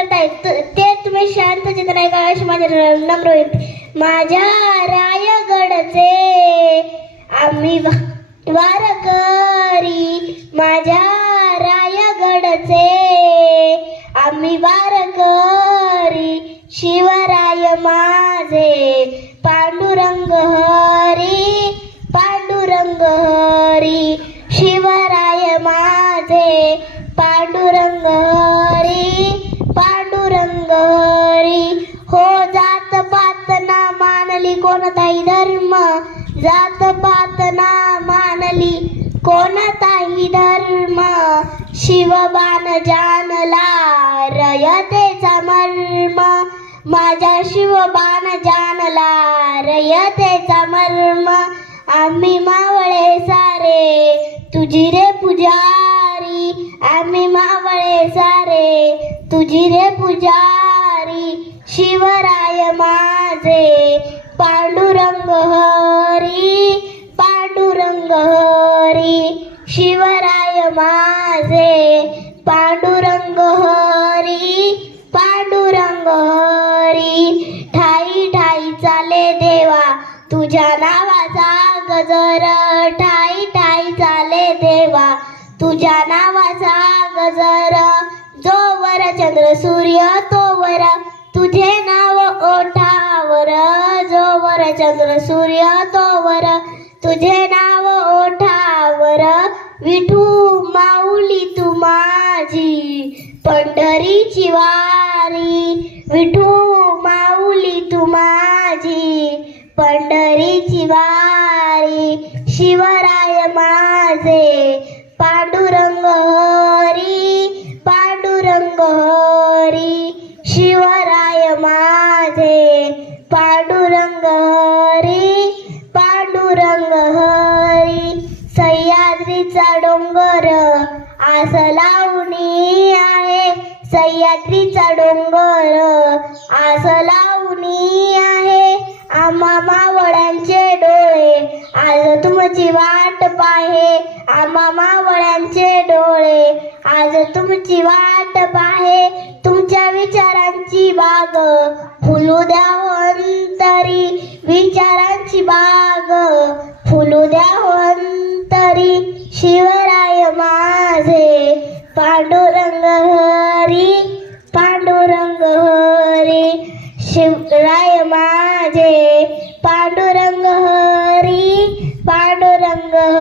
करताय ते तुम्ही शांत चित्र ऐका अशी माझी नम्र विनंती. माझ्या रायगडचे आम्ही वारकरी, माझ्या रायगडचे आम्ही वारकरी, शिवराय माझे पांडुरंग हरी, पांडुरंग हरी, शिवराय माझे पांडुरंग हरी, पांडुरंग हरी. हो जात पात ना मानली कोणताही धर्म, जात पात ना मानली कोणताही धर्म, शिवबाण जानला रयतेचा मर्म, माझ्या शिवबाण जानला रयतेचा मर्म. आम्ही मावळे सारे तुझी रे पुजारी, आम्ही मावळे सारे तुझी रे पुजारी, शिवराय माझे पांडुरंग हरी, पांडुरंग हरी, शिवराय माझे पांडुरंग हरी, पांडुरंग हरी. ठाई ठाई चाले देवा तुझ्या नावाचा गजर, ठाई ठाई चाले देवा तुझ्या नावाचा गजर. जोवर चंद्र सूर्य तोवर तुझे नाव ओठावर, जोवर चंद्र सूर्य तोवर तुझे नाव ओठावर. विठू माऊली तू माझी पंढरीची वारी, विठू माऊली तू माझी पंढरीची वारी, शिवराय माझे पांडुरंग हरी, पांडुरंग हरी, शिवराय माझे पांडुरंग हरी, पांडुरंग हरी. सह्याद्रीचा डोंगर आस लावणी आहे, सह्याद्रीचा डोंगर आस लावणी आहे. आम्हा मावळ्यांचे डोळे आज तुमची वाट पाहे, आम्हा मावळ्यांचे डोळे आज तुमची वाट पाहे. तुमच्या विचारांची बाग फुलू द्या अंतरी, विचारांची बाग फुलू द्या अंतरी, शिवराय माझे पांडुरंग हरी, पांडुरंग हरी, शिवराय माझे पांडुरंग